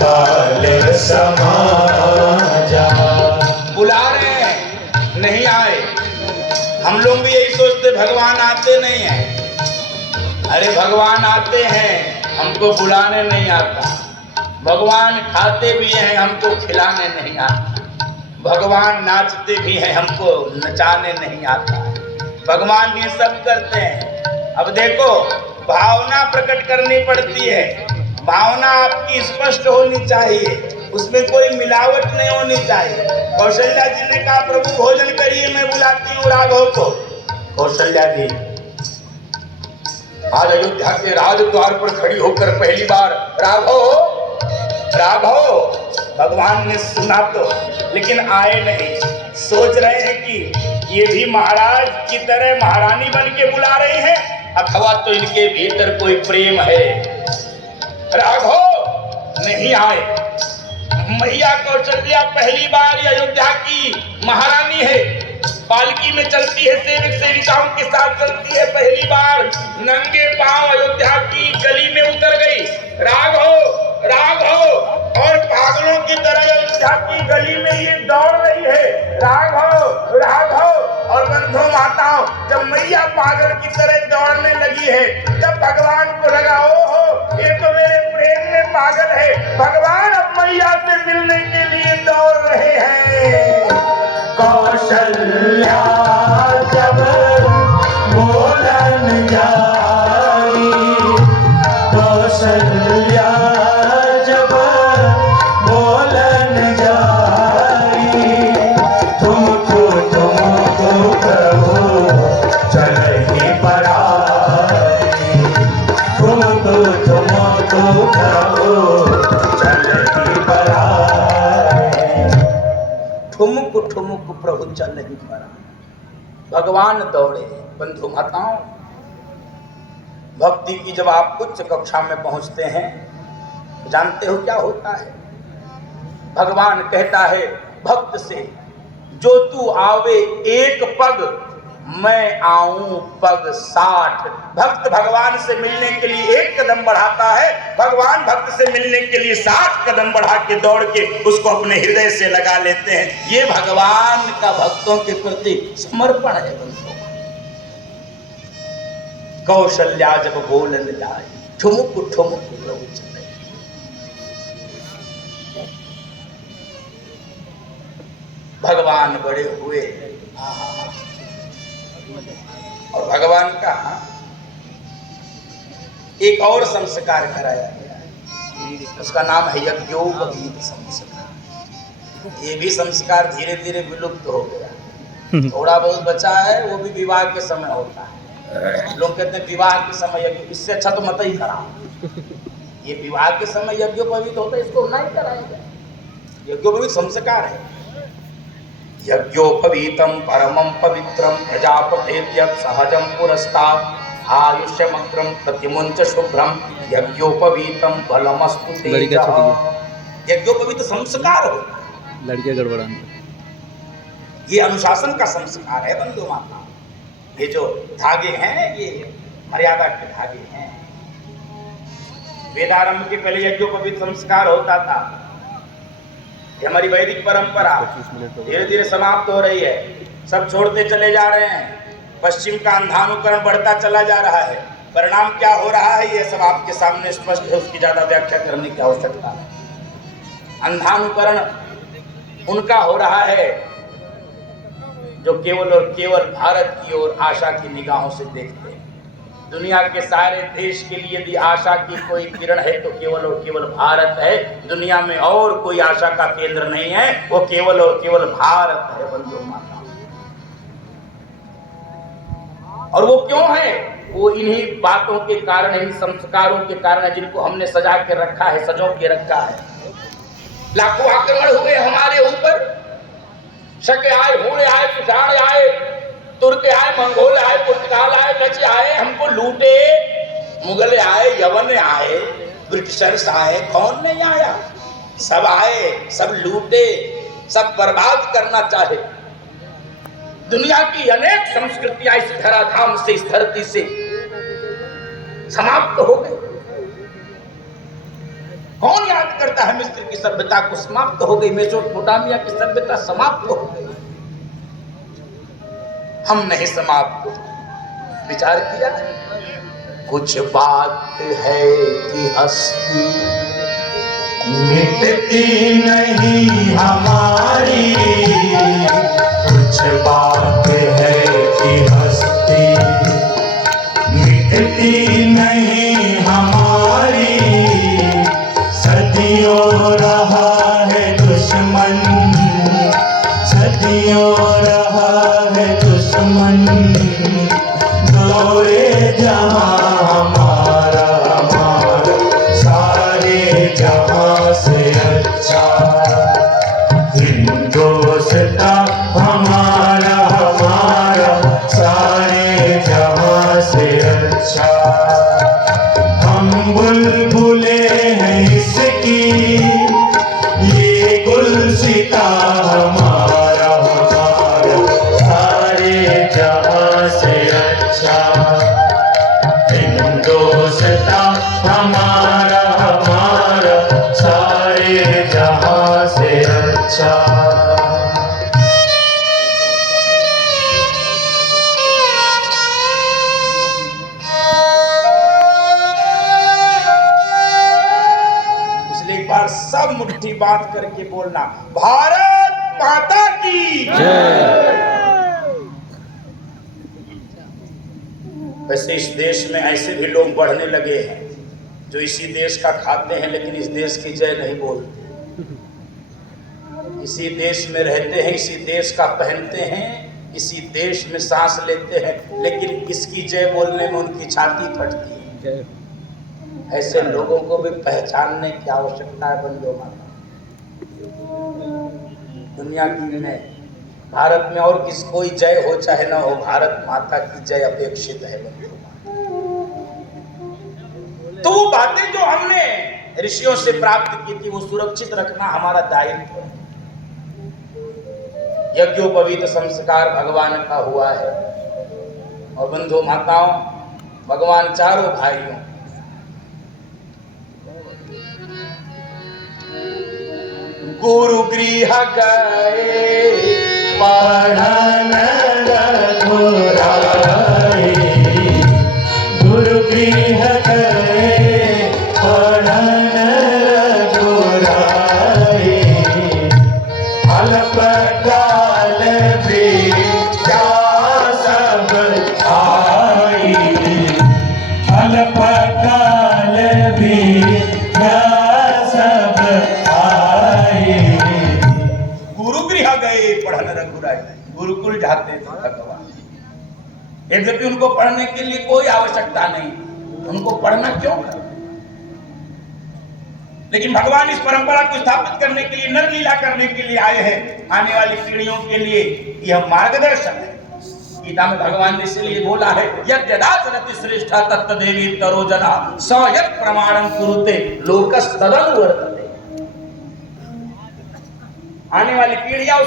बाल समाजा। बुला रहे हैं, नहीं आए। हम लोग भी यही सोचते भगवान आते नहीं हैं। अरे भगवान आते हैं, हमको बुलाने नहीं आता। भगवान खाते भी हैं, हमको खिलाने नहीं आता। भगवान नाचते भी हैं, हमको नचाने नहीं आता। भगवान ये सब करते हैं। अब देखो, भावना प्रकट करनी पड़ती है। भावना आपकी स्पष्ट होनी चाहिए, उसमें कोई मिलावट नहीं होनी चाहिए। कौशल्या जी ने कहा प्रभु भोजन करिए, मैं बुलाती हूँ राघव को। कौशल्या जी आज अयोध्या के राजद्वार पर खड़ी होकर पहली बार राघव राघव, भगवान ने सुना तो, लेकिन आए नहीं। सोच रहे हैं कि ये भी महाराज की तरह महारानी बन के बुला रही हैं, अथवा तो इनके भीतर कोई प्रेम है। राघव नहीं आए। मैया कौशल्या पहली बार अयोध्या की महारानी है, पालकी में चलती है, सेवक सेविकाओं के साथ चलती है। पहली बार नंगे पांव अयोध्या की गली में उतर गई। राघव राघव, और पागलों की तरह अयोध्या की गली में ये दौड़ रही है। राघव राघव, और बंधु माताओं, जब मैया पागल की तरह दौड़ने लगी है, तब भगवान को लगा ओहो ये तो मेरे प्रेम में पागल है। भगवान अब मैया से मिलने के लिए दौड़ रहे हैं। कौशल्या जब बोलन जाई, कौशल्या जब बोलन जाई, तुमको प्रभु चलहि पराई, तुमको प्रभु चलहि पराई। ठुमुक ठुमुक प्रभु चल नहीं पड़ा। भगवान दौड़े। बंधु माताओं, भक्ति की जब आप उच्च कक्षा में पहुंचते हैं, जानते हो क्या होता है? भगवान कहता है भक्त से, जो तू आवे एक पग, मैं आऊं पग 60। भक्त भगवान से मिलने के लिए एक कदम बढ़ाता है, भगवान भक्त से मिलने के लिए 60 कदम बढ़ा के दौड़ के उसको अपने हृदय से लगा लेते हैं। ये भगवान का भक्तों के प्रति समर्पण है। बंधुओं, कौशल्या जब बोलन जाए, ठुमुक ठुमुक प्रभु चले। भगवान बड़े हुए, और भगवान का एक और संस्कार कराया गया, उसका नाम है यज्ञोपवीत संस्कार। ये भी संस्कार धीरे धीरे विलुप्त हो गया, थोड़ा बहुत बचा है, वो भी विवाह के समय होता है। लोग कहते हैं विवाह के समय यज्ञ, इससे अच्छा तो मत ही कराओ। ये विवाह के समय यज्ञोपवीत होता है, इसको नहीं कराएंगे। यज्ञोपवीत संस्कार है। यज्ञोपवीतम परमं पवित्रम प्रजापतेर्यत् सहजं पुरस्तात् आयुष्यमग्रम प्रतिमुंच शुभ्रम यज्ञोपवीतम बलमस्तु तेजः। यज्ञोपवीत संस्कार हो, लड़कियां गड़बड़ाना, ये अनुशासन का संस्कार है। बंधु माता, ये जो धागे हैं ये मर्यादा के धागे हैं। वेदारंभ के पहले यज्ञोपवीत संस्कार होता था। ये हमारी वैदिक परंपरा धीरे धीरे समाप्त हो रही है, सब छोड़ते चले जा रहे हैं। पश्चिम का अंधानुकरण बढ़ता चला जा रहा है। परिणाम क्या हो रहा है ये सब आपके सामने स्पष्ट है, उसकी ज्यादा व्याख्या करने की आवश्यकता है। अंधानुकरण उनका हो रहा है जो केवल और केवल भारत की ओर आशा की निगाहों से देखते हैं। दुनिया के सारे देश के लिए यदि आशा की कोई किरण है तो केवल और केवल भारत है। दुनिया में और कोई आशा का केंद्र नहीं है, वो केवल और केवल भारत है। बंधु माता, और वो क्यों है? वो इन्हीं बातों के कारण, इन संस्कारों के कारण है जिनको हमने सजा के रखा है, सजो के रखा है। लाखों आक्रमण हुए हमारे ऊपर, शके आए, होड़े आए, कुषाण आए, तुर्क आए, मंगोल आए, पुर्तगाल आए, डच आए, हमको लूटे। मुगल आए, यवन आए, ब्रिटिशर्स आए, कौन नहीं आया? सब आए, सब लूटे, सब बर्बाद करना चाहे। दुनिया की अनेक संस्कृतियां इस धराधाम से, इस धरती से समाप्त हो गई। कौन याद करता है मिस्र की सभ्यता को? समाप्त हो गई। मेसोपोटामिया की सभ्यता समाप्त हो गई। हम नहीं समाप्त। विचार किया? कुछ बात है कि हस्ती मिटती नहीं हमारी, कुछ बात है कि हस्ती मिटती नहीं हमारी। सदियों रहा है दुश्मन, सदियों रहा है दुश्मन, दौरे जहां हमारा हमारा सारे जहां से अच्छा। हिंदुस्तान हमारा हमारा सारे जहां से अच्छा। हम बुलबुले हैं इसकी, ये गुलसिता हमारा हमारा सारे जहां से अच्छा। हिंदुस्तान हमारा हमारा सारे जहां से अच्छा। इसलिए एक बार सब मुट्ठी बात करके बोलना, भारत माता की जय। वैसे इस देश में ऐसे भी लोग बढ़ने लगे हैं जो इसी देश का खाते हैं लेकिन इस देश की जय नहीं बोलते। इसी देश में रहते हैं, इसी देश का पहनते हैं, इसी देश में सांस लेते हैं, लेकिन इसकी जय बोलने में उनकी छाती फटती है। ऐसे लोगों को भी पहचानने की आवश्यकता है बंधु माता। दुनिया की नहीं, भारत में और किस कोई जय हो चाहे ना हो, भारत माता की जय अपेक्षित है बंधु माता। तो वो बातें जो हमने ऋषियों से प्राप्त की थी वो सुरक्षित रखना हमारा दायित्व है। यज्ञोपवीत संस्कार भगवान का हुआ है। और बंधु माताओं, भगवान चारों भाइयों गुरु गृह गए पढ़न रघुराई, गुरु गृह गए पढ़न रघुराई। अल्पकाल विद्या सब आई, अल्पकाल विद्या सब आई। गुरु गृह गए पढ़न रघुराई। गुरुकुल जाते थे भगवान, यद्यपि उनको पढ़ने के लिए कोई आवश्यकता नहीं, उनको पढ़ना क्यों कर? लेकिन भगवान इस परंपरा को स्थापित करने के लिए, नर लीला करने के लिए आए हैं। आने वाली पीढ़ियों के लिए यह मार्गदर्शन है। गीता में भगवान ने इसलिए बोला है, यद्यदाचरति श्रेष्ठा तत्तदेवी तरोजना स यत् प्रमाणं कुरुते लोकस्तदनुवर्तते। आने वाली पीढ़ियां